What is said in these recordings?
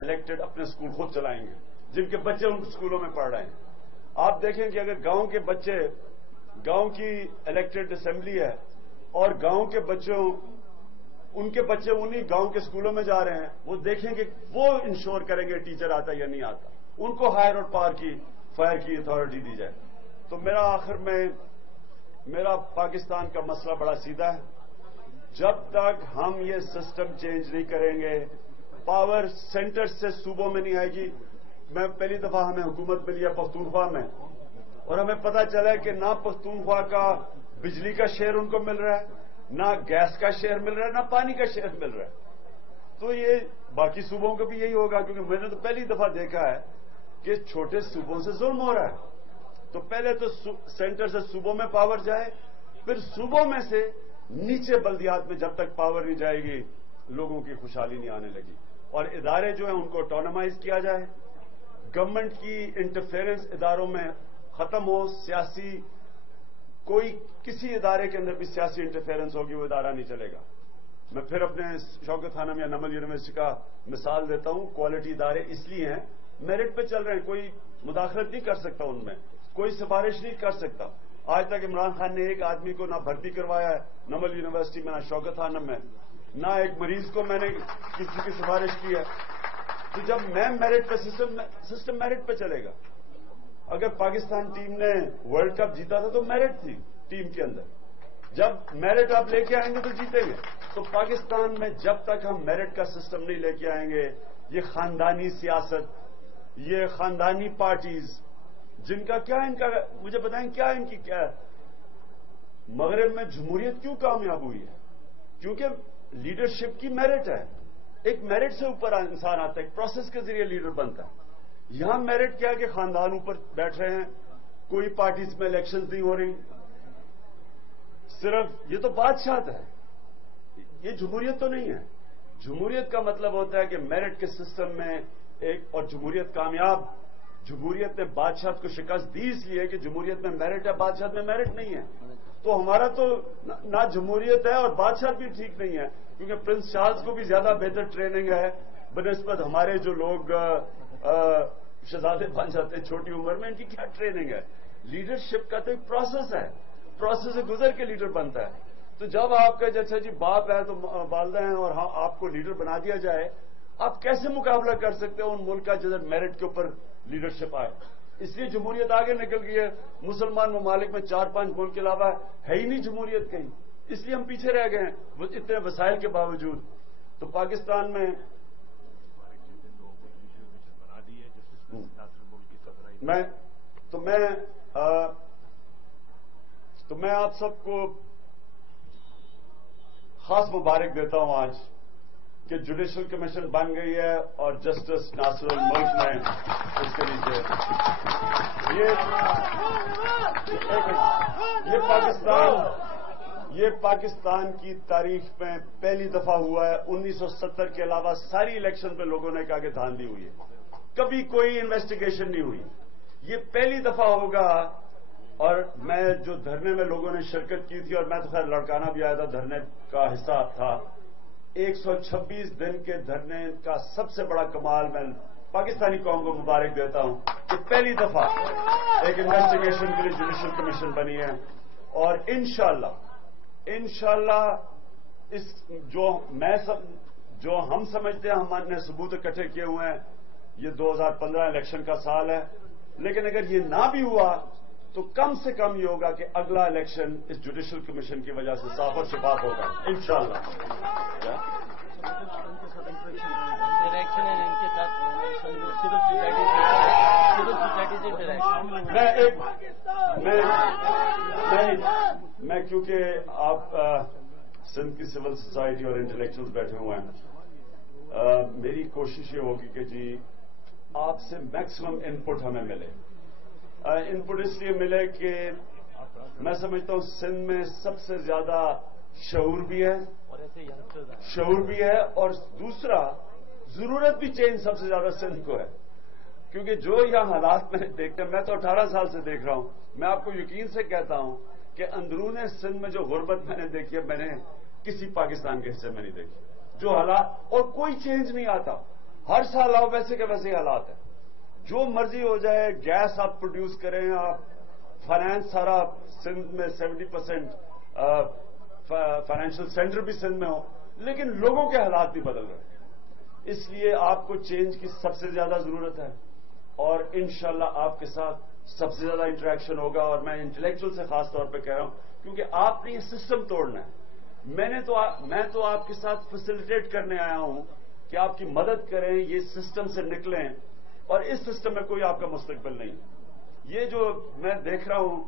Elected اپنے school خود چلائیں گے، جن کے بچے ان اسکولوں میں پڑھ رہے ہیں۔ آپ دیکھیں کہ اگر گاؤں کے بچے، گاؤں کی الیکٹڈ اسمبلی ہے اور گاؤں کے بچوں، ان کے بچے انہی گاؤں کے اسکولوں میں جا رہے ہیں، وہ دیکھیں کہ وہ انشور کریں گے ٹیچر آتا یا نہیں آتا، ان کو ہائر اور فائر کی اتھارٹی دی جائے۔ تو میرا آخر میں میرا پاکستان کا مسئلہ بڑا سیدھا ہے، جب تک ہم یہ سسٹم چینج نہیں کریں گے، پاور سینٹر سے صوبوں میں نہیں آئے گی۔ میں پہلی دفعہ ہمیں حکومت ملی ہے پختونخوا میں، اور ہمیں پتہ چلا ہے کہ نہ پختونخوا کا بجلی کا شیئر ان کو مل رہا ہے، نہ گیس کا شیئر مل رہا ہے، نہ پانی کا شیئر مل رہا ہے۔ تو یہ باقی صوبوں کو بھی یہی ہوگا، کیونکہ میں نے تو پہلی دفعہ دیکھا ہے کہ چھوٹے صوبوں سے ظلم ہو رہا ہے۔ تو پہلے تو سینٹر سے صوبوں میں پاور جائے، پھر صوبوں میں سے نیچے بلدیات میں جب تک پاور نہیں جائے گی، لوگوں کی خوشحالی نہیں آنے لگی۔ اور ادارے جو ہیں ان کو آٹونومائز کیا جائے، گورنمنٹ کی انٹرفیئرنس اداروں میں ختم ہو، کسی ادارے کے اندر بھی سیاسی انٹرفیئرنس ہوگی وہ ادارہ نہیں چلے گا۔ میں پھر اپنے شوکت خانم یا نمل یونیورسٹی کا مثال دیتا ہوں، کوالٹی ادارے اس لیے ہیں، میرٹ پہ چل رہے ہیں، کوئی مداخلت نہیں کر سکتا ان میں، کوئی سفارش نہیں کر سکتا۔ آج تک عمران خان نے ایک آدمی کو نہ بھرتی کروایا ہے نمل یونیورسٹی میں، نہ شوکت خانم میں، نہ ایک مریض کو میں نے کسی کی سفارش کی ہے۔ تو جب میں میرٹ پہ سسٹم میرٹ پہ چلے گا۔ اگر پاکستان ٹیم نے ورلڈ کپ جیتا تھا تو میرٹ تھی ٹیم کے اندر، جب میرٹ آپ لے کے آئیں گے تو جیتیں گے۔ تو پاکستان میں جب تک ہم میرٹ کا سسٹم نہیں لے کے آئیں گے، یہ خاندانی سیاست، یہ خاندانی پارٹیز، جن کا کیا ان کا، مجھے بتائیں کیا ان کی کیا ہے؟ مغرب میں جمہوریت کیوں کامیاب ہوئی ہے؟ کیونکہ لیڈرشپ کی میرٹ ہے، ایک میرٹ سے اوپر انسان آتا ہے، ایک پروسیس کے ذریعے لیڈر بنتا ہے۔ یہاں میرٹ کیا ہے کہ خاندان اوپر بیٹھ رہے ہیں، کوئی پارٹیز میں الیکشنز نہیں ہو رہی، صرف یہ تو بادشاہت ہے، یہ جمہوریت تو نہیں ہے۔ جمہوریت کا مطلب ہوتا ہے کہ میرٹ کے سسٹم میں ایک، اور جمہوریت کامیاب، جمہوریت نے بادشاہت کو شکست دی اس لیے کہ جمہوریت میں میرٹ ہے، بادشاہت میں میرٹ نہیں ہے۔ تو ہمارا تو نہ جمہوریت ہے اور بادشاہت بھی ٹھیک نہیں ہے، کیونکہ پرنس چارلز کو بھی زیادہ بہتر ٹریننگ ہے بنسبت ہمارے جو لوگ شہزادے بن جاتے ہیں چھوٹی عمر میں، ان کی کیا ٹریننگ ہے؟ لیڈرشپ کا تو ایک پروسیس ہے، پروسیس سے گزر کے لیڈر بنتا ہے۔ تو جب آپ کا جیسا جی باپ ہے تو والدہ ہیں اور ہاں آپ کو لیڈر بنا دیا جائے، آپ کیسے مقابلہ کر سکتے ہیں ان ملک کا جدھر میرٹ کے اوپر لیڈرشپ آئے؟ اس لیے جمہوریت آگے نکل گئی ہے۔ مسلمان ممالک میں 4-5 ملک کے علاوہ ہے ہی نہیں جمہوریت کہیں، اس لیے ہم پیچھے رہ گئے ہیں اتنے وسائل کے باوجود۔ تو پاکستان میں میں آپ سب کو خاص مبارک دیتا ہوں آج کہ جوڈیشل کمیشن بن گئی ہے اور جسٹس ناصر الملک میں اس کے نیچے یہ پاکستان کی تاریخ میں پہلی دفعہ ہوا ہے۔ 1970 کے علاوہ ساری الیکشن پہ لوگوں نے کہا کہ دھاندلی ہوئی ہے، کبھی کوئی انویسٹیگیشن نہیں ہوئی، یہ پہلی دفعہ ہوگا۔ اور میں جو دھرنے میں لوگوں نے شرکت کی تھی، اور میں تو خیر لڑکانا بھی آیا تھا، دھرنے کا حصہ تھا، 126 دن کے دھرنے کا سب سے بڑا کمال میں پاکستانی قوم کو مبارک دیتا ہوں کہ پہلی دفعہ ایک انویسٹیگیشن کے لیے جوڈیشل کمیشن بنی ہے۔ اور انشاءاللہ اس جو ہم سمجھتے ہیں ہم نے ثبوت اکٹھے کیے ہوئے ہیں، یہ 2015 الیکشن کا سال ہے، لیکن اگر یہ نہ بھی ہوا تو کم سے کم یہ ہوگا کہ اگلا الیکشن اس جوڈیشل کمیشن کی وجہ سے صاف اور شفاف ہوگا انشاءاللہ۔ میں کیونکہ آپ سندھ کی سول سوسائٹی اور انٹلیکچوئلز بیٹھے ہوئے ہیں، میری کوشش یہ ہوگی کہ جی آپ سے میکسیمم انپٹ ہمیں ملے۔ انپٹ اس لیے ملے کہ میں سمجھتا ہوں سندھ میں سب سے زیادہ شعور بھی ہے اور دوسرا ضرورت بھی چینج سب سے زیادہ سندھ کو ہے، کیونکہ جو یہاں حالات میں نے دیکھے، میں تو 18 سال سے دیکھ رہا ہوں، میں آپ کو یقین سے کہتا ہوں کہ اندرون سندھ میں جو غربت میں نے دیکھی ہے، میں نے کسی پاکستان کے حصے میں نہیں دیکھی، جو حالات، اور کوئی چینج نہیں آتا۔ ہر سال آؤ ویسے کے ویسے حالات ہیں. جو مرضی ہو جائے، گیس آپ پروڈیوس کریں، آپ فائنانس سارا سندھ میں 70% فائنینشیل سینٹر بھی سندھ میں ہو، لیکن لوگوں کے حالات بھی بدل رہے ہیں. اس لیے آپ کو چینج کی سب سے زیادہ ضرورت ہے، اور انشاءاللہ آپ کے ساتھ سب سے زیادہ انٹریکشن ہوگا. اور میں انٹلیکچوئل سے خاص طور پہ کہہ رہا ہوں، کیونکہ آپ نے یہ سسٹم توڑنا ہے. میں تو آپ کے ساتھ فیسیلیٹیٹ کرنے آیا ہوں کہ آپ کی مدد کریں، یہ سسٹم سے نکلیں، اور اس سسٹم میں کوئی آپ کا مستقبل نہیں. یہ جو میں دیکھ رہا ہوں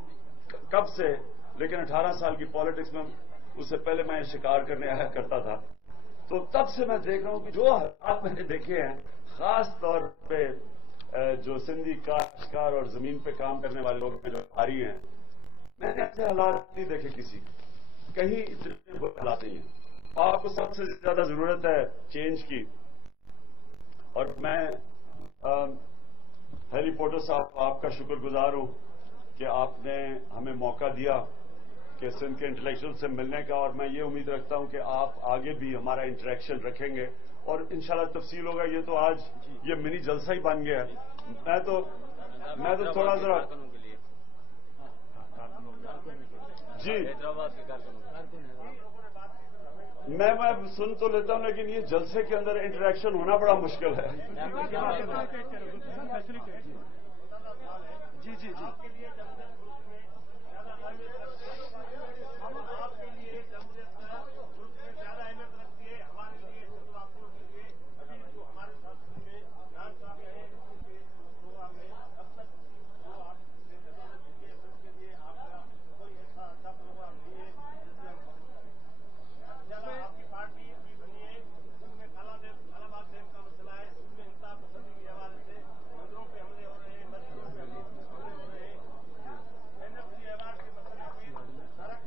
کب سے، لیکن 18 سال کی پالیٹکس میں، اس سے پہلے میں شکار کرنے آیا کرتا تھا، تو تب سے میں دیکھ رہا ہوں کہ جو حالات میں نے دیکھے ہیں، خاص طور پہ جو سندھی کاشتکار اور زمین پہ کام کرنے والے لوگ جو آ رہی ہیں، میں نے ایسے حالات نہیں دیکھے کسی کہیں اتنے حالات نہیں ہیں. آپ کو سب سے زیادہ ضرورت ہے چینج کی، اور میں ہیری پوٹر صاحب آپ کا شکر گزار ہوں کہ آپ نے ہمیں موقع دیا کہ سندھ کے انٹلیکچوئل سے ملنے کا، اور میں یہ امید رکھتا ہوں کہ آپ آگے بھی ہمارا انٹریکشن رکھیں گے، اور انشاءاللہ تفصیل ہوگا. یہ تو آج یہ منی جلسہ ہی بن گیا ہے. میں تو تھوڑا ذرا جی میں سن تو لیتا ہوں، لیکن یہ جلسے کے اندر انٹریکشن ہونا بڑا مشکل ہے. جی جی جی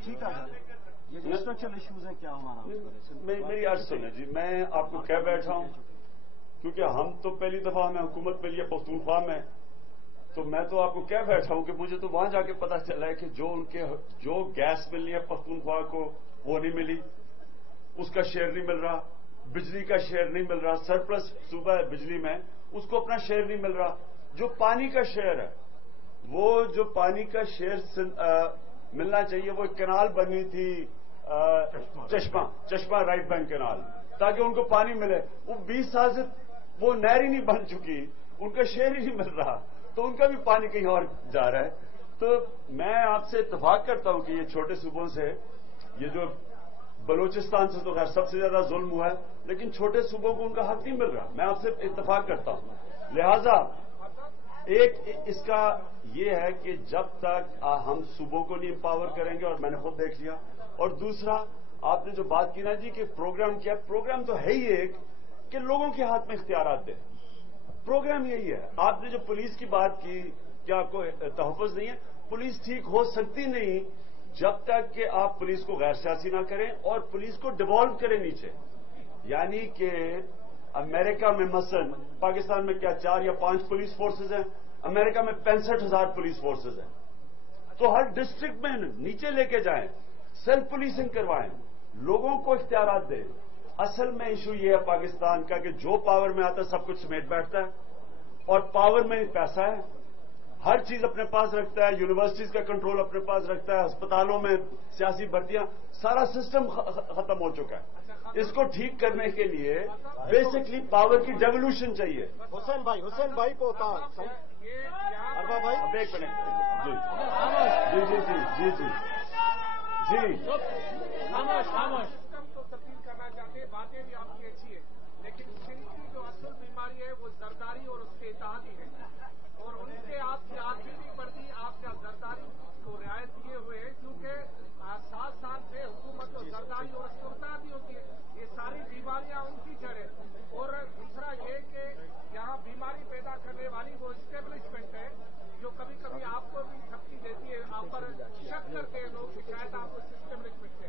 ٹھیک ہے سر یہ جو اسٹرکچرل ایشوز ہیں کیا ہمارا میری عرض سنیں جی. میں آپ کو کہہ بیٹھا ہوں کیونکہ ہم تو پہلی دفعہ ہمیں حکومت ملی ہے پختونخوا میں، تو میں تو آپ کو کہہ بیٹھا ہوں کہ مجھے تو وہاں جا کے پتا چلا ہے کہ جو گیس ملنی ہے پختونخوا کو وہ نہیں ملی، اس کا شیئر نہیں مل رہا، بجلی کا شیئر نہیں مل رہا، سرپلس صوبہ ہے بجلی میں، اس کو اپنا شیئر نہیں مل رہا. جو پانی کا شیئر ہے، وہ جو پانی کا شیئر ملنا چاہیے، وہ ایک کینال بنی تھی چشمہ رائٹ بینک کینال، تاکہ ان کو پانی ملے. وہ 20 سال سے وہ نہر ہی نہیں بن چکی، ان کا شیئر ہی نہیں مل رہا، تو ان کا بھی پانی کہیں اور جا رہا ہے. تو میں آپ سے اتفاق کرتا ہوں کہ یہ چھوٹے صوبوں سے، یہ جو بلوچستان سے تو خیر سب سے زیادہ ظلم ہوا ہے، لیکن چھوٹے صوبوں کو ان کا حق نہیں مل رہا. میں آپ سے اتفاق کرتا ہوں. لہذا ایک اس کا یہ ہے کہ جب تک ہم صوبوں کو نہیں امپاور کریں گے، اور میں نے خود دیکھ لیا، اور دوسرا آپ نے جو بات کی نا جی کہ پروگرام کیا، پروگرام تو ہے ہی ایک کہ لوگوں کے ہاتھ میں اختیارات دیں. پروگرام یہی ہے. آپ نے جو پولیس کی بات کی، کیا آپ کو تحفظ نہیں ہے؟ پولیس ٹھیک ہو سکتی نہیں جب تک کہ آپ پولیس کو غیر سیاسی نہ کریں اور پولیس کو ڈیوالو کریں نیچے. یعنی کہ امریکہ میں مثلا پاکستان میں کیا 4 یا 5 پولیس فورسز ہیں، امریکہ میں 65,000 پولیس فورسز ہیں. تو ہر ڈسٹرکٹ میں نیچے لے کے جائیں، سیلف پولیسنگ کروائیں، لوگوں کو اختیارات دیں. اصل میں ایشو یہ ہے پاکستان کا کہ جو پاور میں آتا ہے سب کچھ سمیٹ بیٹھتا ہے، اور پاور میں پیسہ ہے، ہر چیز اپنے پاس رکھتا ہے، یونیورسٹیز کا کنٹرول اپنے پاس رکھتا ہے، ہسپتالوں میں سیاسی بھرتیاں، سارا سسٹم ختم ہو چکا ہے. اس کو ٹھیک کرنے کے لیے بیسکلی پاور کی ڈیولیوشن چاہیے. حسین بھائی کو اربا بھائی اب ایک منٹ جی جی جی جی جی جی تو تبدیل کرنا چاہتے ہیں، باتیں بھی آپ کی اچھی ہیں، لیکن سندھ کی جو اصل بیماری ہے وہ زرداری اور اس کے اتحادی ہے، اور ان سے آپ کی آخری نہیں بڑھتی، آپ کا زرداری کو رعایت کیے ہوئے ہیں، کیونکہ 7 سال سے حکومت اور زرداری اور اتحادی ہوتی ہے. یہ ساری بیماریاں ان کی جڑ ہے. اور دوسرا یہ کہ یہاں بیماری پیدا کرنے والی وہ اسٹیبلشمنٹ ہے جو کبھی کبھی آپ کو بھی دھمکی دیتی ہے، آپ پر شک کرتے ہیں لوگ کہ شاید آپ کو اسٹیبلشمنٹ ہے.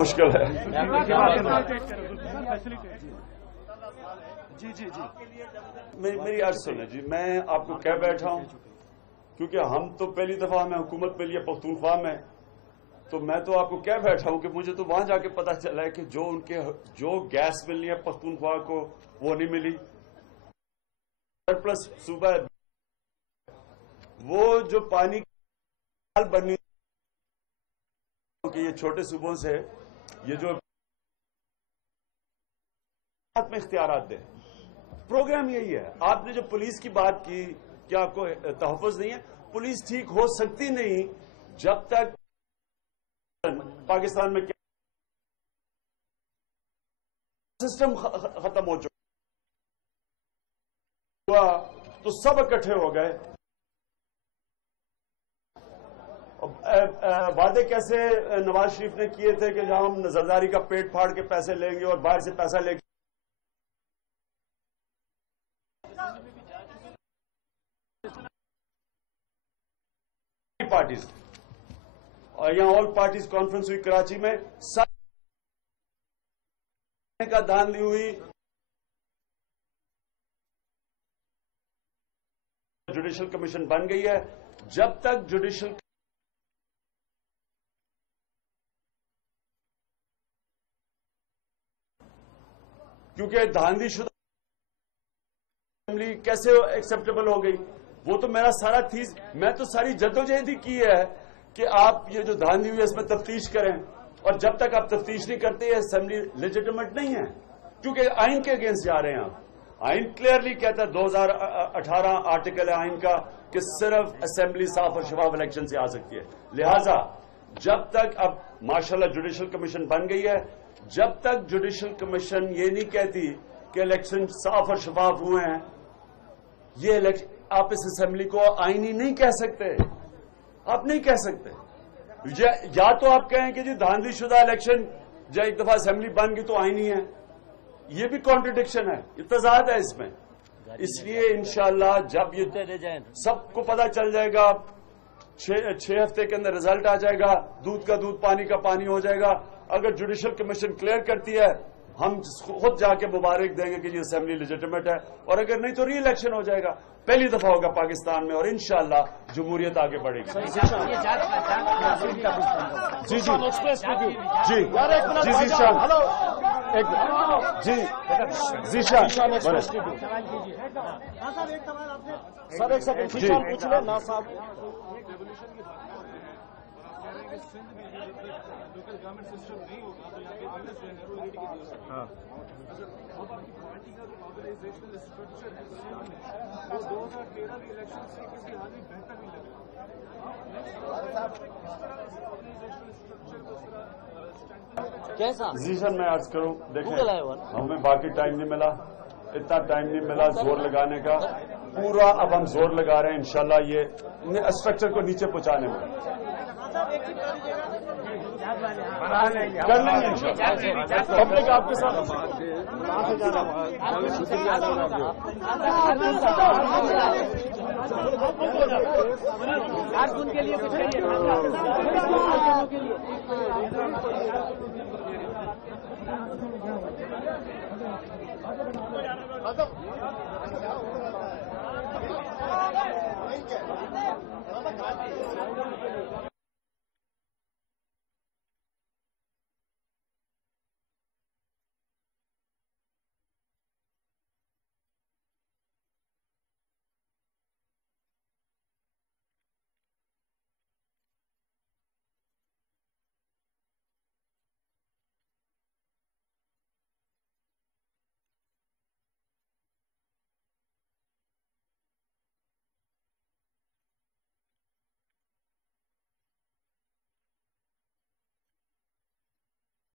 مشکل ہے. جی جی جی میری عرض سنیں جی، میں آپ کو کہہ بیٹھا ہوں کیونکہ ہم تو پہلی دفعہ ہمیں حکومت ملی ہے پختونخوا میں، تو میں تو آپ کو کہہ بیٹھا ہوں کہ مجھے تو وہاں جا کے پتا چلا ہے کہ جو گیس ملنی ہے پختونخوا کو وہ نہیں ملی. پلس صوبہ وہ جو پانی کی بننی کہ یہ چھوٹے صوبوں سے یہ جو میں اختیارات دیں. پروگرام یہی ہے. آپ نے جو پولیس کی بات کی کیا آپ کو تحفظ نہیں ہے؟ پولیس ٹھیک ہو سکتی نہیں جب تک پاکستان میں سسٹم ختم ہو چکا تو سب اکٹھے ہو گئے. وعدے کیسے نواز شریف نے کیے تھے کہ جہاں ہم زرداری کا پیٹ پھاڑ کے پیسے لیں گے اور باہر سے پیسہ لے کے پارٹیز اور یہاں آل پارٹیز کانفرنس ہوئی کراچی میں، کا دھاندلی ہوئی. جوڈیشل کمیشن بن گئی ہے. جب تک جوڈیشل کیونکہ دھاندلی شدہ اسمبلی کیسے ایکسپٹیبل ہو گئی؟ وہ تو میرا سارا تھیس، میں تو ساری جدوجہد ہی کی ہے کہ آپ یہ جو دھاندلی ہوئی ہے اس میں تفتیش کریں، اور جب تک آپ تفتیش نہیں کرتے یہ اسمبلی لیجیٹیمیٹ نہیں ہے کیونکہ آئین کے اگینسٹ جا رہے ہیں آپ. آئین کلیئرلی کہتا ہے 2018 آرٹیکل ہے آئین کا کہ صرف اسمبلی صاف اور شفاف الیکشن سے آ سکتی ہے. لہذا جب تک اب ماشاءاللہ جوڈیشل کمیشن بن گئی ہے، جب تک جوڈیشل کمیشن یہ نہیں کہتی کہ الیکشن صاف اور شفاف ہوئے ہیں، یہ الیکشن آپ اس اسمبلی کو آئینی نہیں کہہ سکتے. آپ نہیں کہہ سکتے. یا تو آپ کہیں کہ جی دھاندلی شدہ الیکشن جب ایک دفعہ اسمبلی بن گئی تو آئینی ہے، یہ بھی کانٹرڈکشن ہے، تضاد ہے اس میں. اس لیے انشاءاللہ جب یہ سب کو پتا چل جائے گا، 6 ہفتے کے اندر رزلٹ آ جائے گا، دودھ کا دودھ پانی کا پانی ہو جائے گا. اگر جوڈیشل کمیشن کلیئر کرتی ہے ہم خود جا کے مبارک دیں گے کہ یہ اسمبلی لیجیٹیمیٹ ہے، اور اگر نہیں تو ری الیکشن ہو جائے گا. پہلی دفعہ ہوگا پاکستان میں اور انشاءاللہ جمہوریت آگے بڑھے گی. جی جی جی جی جی شان جی جی شان سر ایک سیکنڈ جی پوچھ لیں نا صاحب. جی سر میں عرض کروں، دیکھیں ہمیں باقی ٹائم نہیں ملا، اتنا ٹائم نہیں ملا زور لگانے کا. پورا اب ہم زور لگا رہے ہیں انشاءاللہ یہ اسٹرکچر کو نیچے پہنچانے میں. کر لیں گے پبلک آپ کے ساتھ.